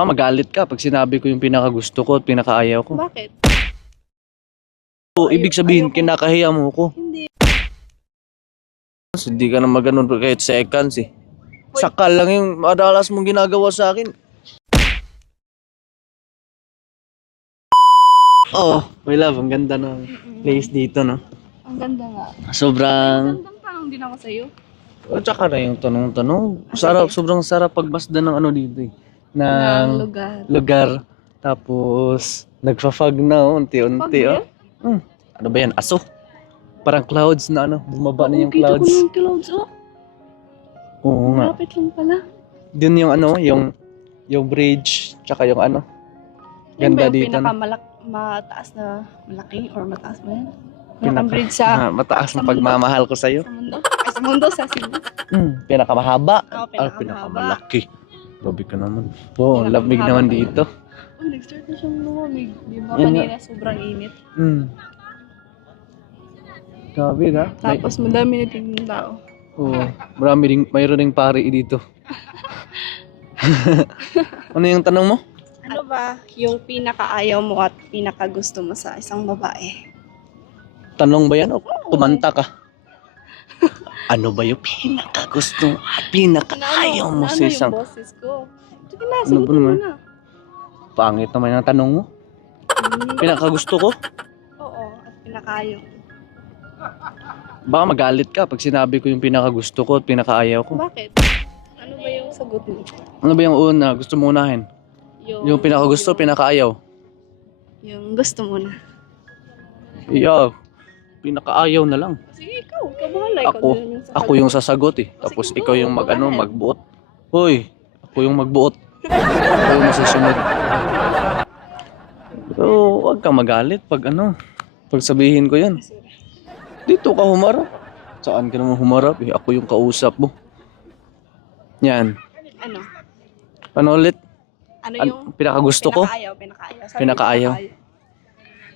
Ah, magalit ka pag sinabi ko yung pinakagusto ko at pinakaayaw ko. Bakit? So, ibig sabihin, kinakahiya mo ko. Hindi. Hindi ka na maganon kahit seconds eh. Sakal lang yung madalas mong ginagawa sa akin. Oh, my love, ang ganda ng place dito, no? Ang ganda nga. Sobrang... Ang gandang tanong din ako sa'yo. At saka na yung tanong-tanong. Sarap, sobrang sarap pagbasda ng ano dito eh. Ng lugar. lugar. Tapos, nagfa-fog na oh, unti-unti Pag oh. Hmm. Ano ba yan? Aso? Parang clouds na ano, bumaba na yung Kita ko clouds. na yung clouds, oh. Oo nga. Malapit lang pala. Dun yung ano, yung yung bridge, tsaka yung ano. Yan Ganda yung dito. no? pinakamalak mataas na malaki or mataas ba yan? Pinaka- bridge sa, Ah, mataas mundo. pagmamahal ko sa'yo. sa mundo. Ay, sa mundo, sa Cebu. Hmm, pinakamahaba. Oo, pinakamahaba. pinakamalaki. Grabe ka naman. Oo, oh, Pinakamahaba lamig naman pa yun. dito. Oh, nag-start na siyang lumamig. Di ba nga. kanina sobrang init. Hmm. Grabe na. May, Tapos madami na tingin tao. Oo. Marami ding, mayroon ding pari dito. ano yung tanong mo? Ano ba yung pinakaayaw mo at pinakagusto mo sa isang babae? Tanong ba yan o kumanta ka? ano ba yung pinakagusto at pinakaayaw mo ano sa isang... yung boses ko? Sige na, Ano ba sagutin mo naman? na. Pangit naman yung tanong mo. Hmm, Pinakagusto ko? Oo, at pinakaayaw. Baka magalit ka pag sinabi ko yung pinakagusto ko at pinakaayaw ko. Bakit? Ano ba yung sagot mo? Ano ba yung una? Gusto mo unahin? Yung pinakagusto, pinakaayaw? Yung gusto mo na. Yeah, pinakaayaw na lang. Sige, bahala. Ikaw Ako, din yung ako yung sasagot eh. Tapos Sige, ikaw yung go, mag, go ano, ahead. magbuot. Hoy, ako yung magbuot. Ako yung masusunod. Pero huwag kang magalit pag ano, pag sabihin ko yan. Dito ka humarap. Saan ka naman humarap eh? Ako yung kausap mo. Yan. Ano? Ano ulit? Ano An- yung pinakagusto ko? pinakaayaw? Pinakaayaw. Sabi mo, Pinakaayaw.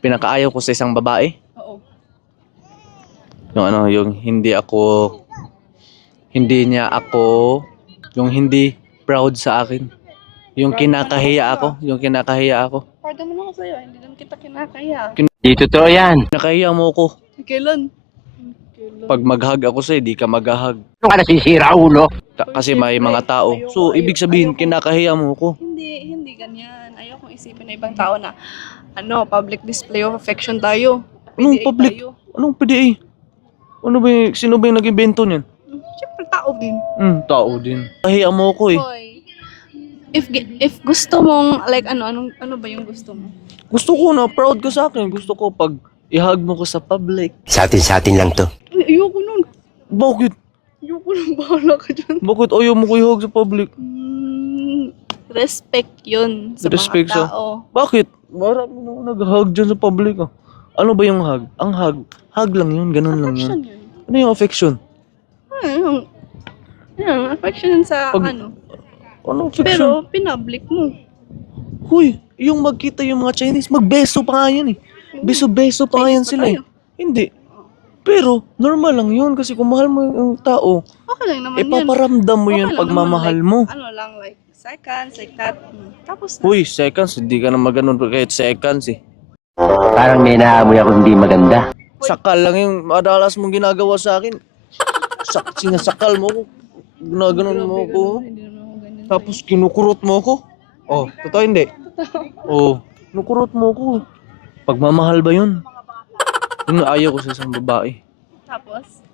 Pinakaayaw ko sa isang babae. Oo. Yung ano, yung hindi ako hindi niya ako yung hindi proud sa akin. Yung kinakahiya ako, yung kinakahiya ako. Pardon mo na ako sa'yo. Hindi naman kita kinakaya. Di totoo yan. Kinakahiya mo ko. Kailan? Kailan? Pag maghag ako sa'yo, di ka maghahag. Ano ka nasisira, ulo? Kasi may mga tao. So, ibig sabihin, kinakahiya mo ko. Hindi, hindi ganyan. Ayaw kong isipin na ibang tao na ano, public display of affection tayo. Anong PDA public? Tayo. Anong PDA? Ano ba yung, sino ba yung nag-invento niyan? Siyempre tao din. Hmm, tao din. Kahiya mo ko eh. Hoy. If if gusto mong like ano anong ano ba yung gusto mo? Gusto ko na, proud ka sa akin. Gusto ko pag ihag mo ko sa public. Sa atin, sa atin lang to. Ay, ayoko nun. Bakit? Ayoko nang bahala ka dyan. Bakit ayaw mo ko ihag sa public? Hmm, respect yun sa Respect mga sa- tao. Bakit? Marami na nag-hug dyan sa public ah. Ano ba yung hug? Ang hug, hug lang yun, ganun lang yun. Affection yun. Ano yung affection? Ah, yung, yung affection sa Pag- ano. Ano affection? Pero pinpublic mo. Huy, yung magkita yung mga Chinese, magbeso pa nga yan eh. Beso-beso pa nga yan Chinese ba sila eh. tayo? Hindi. Pero, normal lang yun kasi kung mahal mo yung tao, Okay lang naman yan. ipaparamdam mo Okay yun lang pag naman, mamahal like, mo. Ano lang, like, seconds, like that. Hmm. Tapos na. Huy, seconds, hindi ka na maganon kahit seconds eh. Parang may naamoy ako hindi maganda. Sakal lang yung madalas mong ginagawa sa akin. Sak sinasakal mo ko. Ginaganon mo ko. Tapos kinukurot mo ko. Oh, totoo hindi? Oh, kinukurot mo ko. Pagmamahal ba yun? Yun nga, ayaw ko sa isang babae. Tapos,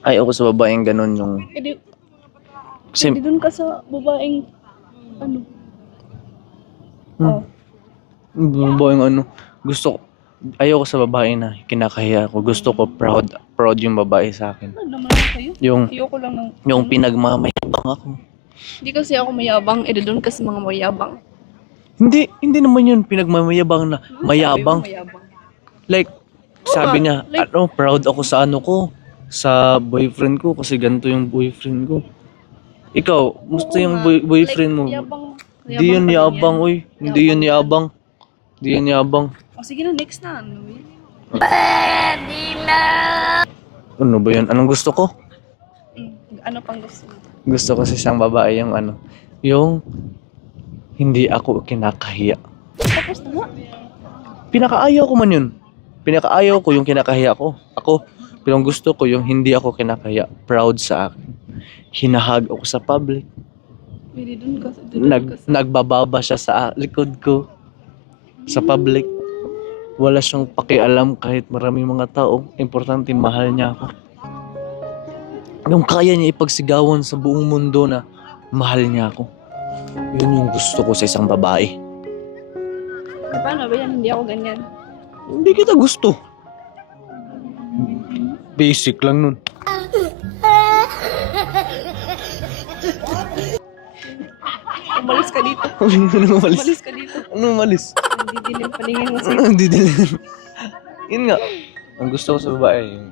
Ayaw ko sa babaeng ganun yung... edi, Kasi, edi dun ka sa babaeng, ano, hmm, babaeng ano, gusto ko, ayaw ko sa babae na kinakahiya ko. Gusto ko proud, proud yung babae sa akin. ano naman ako sa'yo? Yung, Ayoko lang ng, yung pinagmamayabang ako. hindi kasi ako mayabang, edi dun ka sa mga mayabang. Hindi, hindi naman yun pinagmamayabang na Ano mayabang. sabi. Like, sabi nga, niya, like- ano, proud ako sa ano ko, sa boyfriend ko kasi ganito yung boyfriend ko. Ikaw, musta Oo yung boy- boyfriend mo? Like, yabang, Hindi yun yabang, yan. uy. Hindi yun yabang. Hindi yun yabang. O sige na, next na. Ano, yun? Ano ba yun? Anong gusto ko? Mm, ano pang gusto mo? Gusto ko sa isang babae yung ano, yung hindi ako kinakahiya. Tapos na. Pinakaayaw ko man yun. Pinakaayaw ko yung kinakahiya ko. Ako, pero ang gusto ko yung hindi ako kinakahiya. Proud sa akin. Hinahag ako sa public. Pwede dun ka. Dun Nag, ka sa... nagbababa siya sa likod ko. Sa public. Wala siyang pakialam kahit maraming mga tao. Importante, mahal niya ako. Yung kaya niya ipagsigawan sa buong mundo na mahal niya ako. Yun yung gusto ko sa isang babae. Eh, paano ba yan? Hindi ako ganyan. Hindi kita gusto. Basic lang nun. Umalis ka dito. umalis? Umalis ka dito. Ano umalis? Hindi dilim paningin mo sa'yo. Hindi din. Yun nga. Ang gusto ko sa babae, yung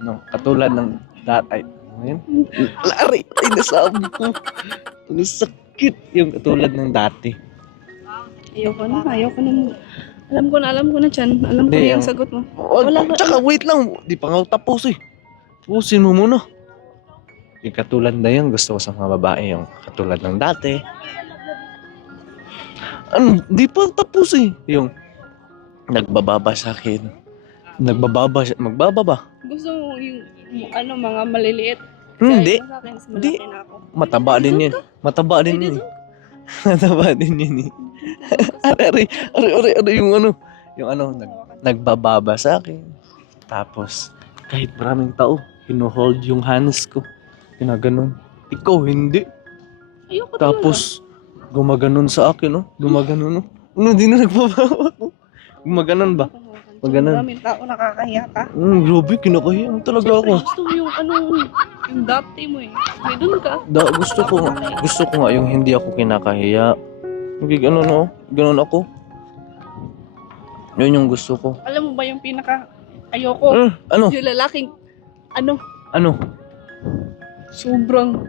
no, katulad ng dat ay, ano yun? Lari! Ay, nasabi ko. Ang sakit yung katulad ng dati. Ayoko na. Ayoko na. Alam ko na, alam ko na, Chan. Alam ko Hindi, na yung ang- sagot mo. Wag, Wala na- tsaka wait lang, di pa nga tapos eh. Pusin mo muna. Yung katulad na yun, gusto ko sa mga babae, yung katulad ng dati. Ano, di pa tapos eh. Yung nagbababa sa akin. Nagbababa siya, magbababa. Gusto mo yung, yung ano, mga maliliit. Hindi, Kaya yung sa akin, mas Hindi. malaki na ako. mataba din yun. Mataba din yun. eh. mataba din yun eh. Are, are, are, are, yung ano, yung ano, nag, nagbababa sa akin. Tapos, kahit maraming tao, hinuhold yung hands ko. Ginaganon. Ikaw, hindi. Ayoko Tapos, gumaganon sa akin, no? Gumaganon, no? Ano, di na nagbabawa ko. Gumaganon ba? Pag ganun. Maraming tao nakakahiya ka. Mm, grabe, kinakahiya talaga ako. Gusto mo yung ano, yung dati mo eh. May dun ka. Da, gusto ko, gusto ko nga yung hindi ako kinakahiya. Hindi ganun, no? Ganun ako. Yun yung gusto ko. Alam mo ba yung pinaka ayoko? Eh, ano? Yung lalaking ano, Ano? sobrang,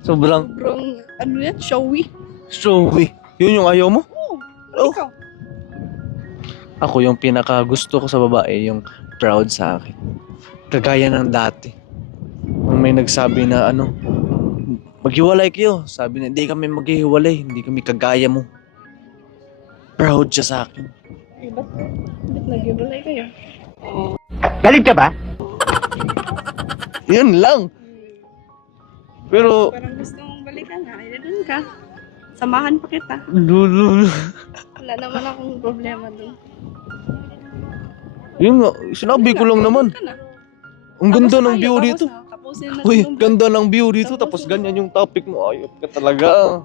Sobrang sobrang, ano yan, showy. Showy. Yun yung ayaw mo? Oo, Oh. ikaw. Ako yung pinaka gusto ko sa babae, yung proud sa akin. Kagaya ng dati. Nung may nagsabi na ano, maghiwalay kayo. Sabi na, hindi kami maghihiwalay. Hindi kami kagaya mo. Proud siya sa akin. Eh, ba't, ba't nag-iwalay kayo? Galit ka ba? Yun lang. Pero, Parang gusto mong balikan ha. Ay, dun ka. Samahan pa kita. lulu. Wala naman akong problema dun. Yun nga, sinabi ko lang naman. Ang ganda ng view dito. Uy, ganda ng view dito. Tapos ganyan yung topic mo. Ayop ka talaga.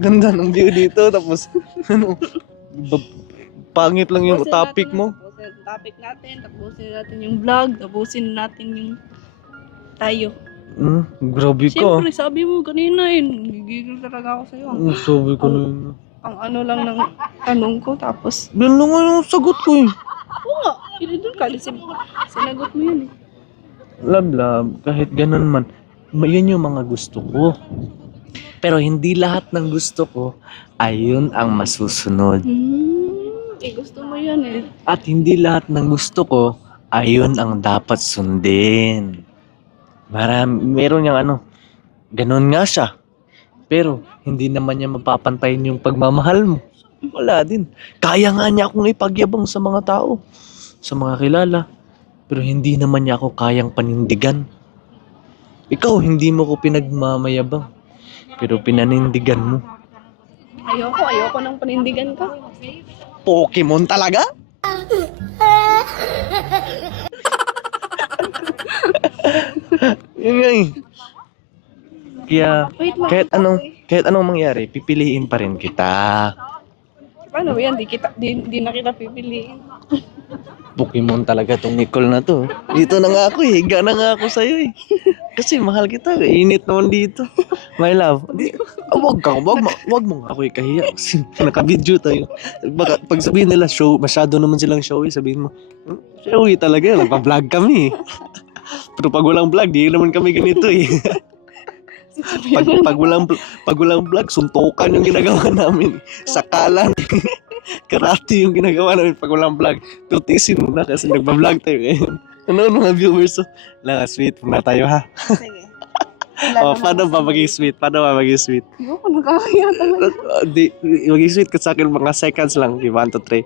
Ganda ng view dito. Tapos, ano, pangit lang yung topic mo. Tapusin yung topic natin. Tapusin natin yung vlog. Tapusin natin yung tayo. Hmm, grabe ka. Siyempre, sabi mo kanina eh. Gigigil talaga ako sa'yo. Ang sabi ko na yun. Ang ano lang ng tanong ko. Tapos, Yan lang nga yung sagot ko eh. oo nga. Hindi dun ka. Sin- Sinagot mo yun eh. Love, love. Kahit ganun man. ma- Yun yung mga gusto ko. Pero hindi lahat ng gusto ko ayun ang masusunod. Hmm. Eh, gusto mo yun eh. At hindi lahat ng gusto ko ayun ang dapat sundin. Marami, meron niyang ano, ganun nga siya. Pero hindi naman niya mapapantayin yung pagmamahal mo. Wala din. Kaya nga niya akong ipagyabang sa mga tao, sa mga kilala. Pero hindi naman niya ako kayang panindigan. Ikaw, hindi mo ko pinagmamayabang. Pero pinanindigan mo. Ayoko, ayoko nang panindigan ka. Pokemon talaga? Yun nga eh. Kaya, Wait kahit anong, kahit anong mangyari, pipiliin pa rin kita. Paano ba yan? Di, kita, di, di na kita pipiliin. Pokemon talaga tong Nicole na to. Dito na nga ako eh. Higa na nga ako sa'yo eh. Kasi mahal kita. eh. Init naman dito. My love. Di, ah, wag ka. Wag, ma- wag mo nga ako ikahiya. Kasi naka-video tayo. Baka, pag sabihin nila show, masyado naman silang showy. Sabihin mo, "Hmm, showy talaga. Nagpa-vlog kami eh. Pero pag walang vlog, di naman kami ganito eh. pag, pag, walang, pag walang vlog, suntukan yung ginagawa namin. Sakalan. Karate yung ginagawa namin pag walang vlog. Tutisin mo na kasi nagpa-vlog tayo ngayon. Ano mga viewers? So, lang, sweet muna tayo ha. Sige. Oh, paano ba maging sweet? Paano ba maging sweet? Ayoko, nakakaya talaga. Uh, di, maging sweet ka sa akin mga seconds lang. Di ba? 1, 2, 3.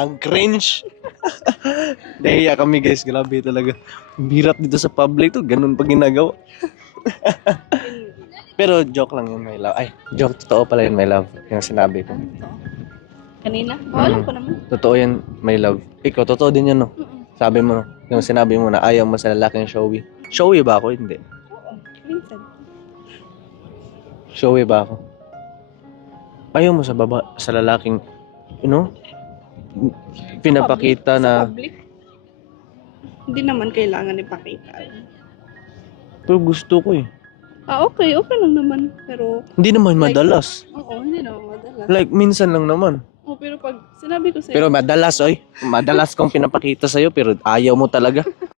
Ang cringe. Nahiya kami guys. Grabe talaga. Ang Hirap dito sa public to. Ganun pa ginagawa. Pero joke lang yun, my love. Ay, joke. Totoo pala yun, my love. Yung sinabi ko. Kanina? Oh, alam ko naman. Totoo yan, my love. Ikaw, totoo din yan, no? Sabi mo? Yung sinabi mo na ayaw mo sa lalaking showy. Showy ba ako? Hindi. Oo, minsan. Showy ba ako? Ayaw mo sa baba, sa lalaking, you know, pinapakita na, public. Hindi naman kailangan ipakita. pero gusto ko eh. Ah, okay. Okay lang naman. Pero, Hindi naman Like- madalas. oo, hindi naman madalas. Like, minsan lang naman. Oh, pero pag sinabi ko sa'yo, Pero madalas, oy. Madalas kong pinapakita sa'yo, pero ayaw mo talaga.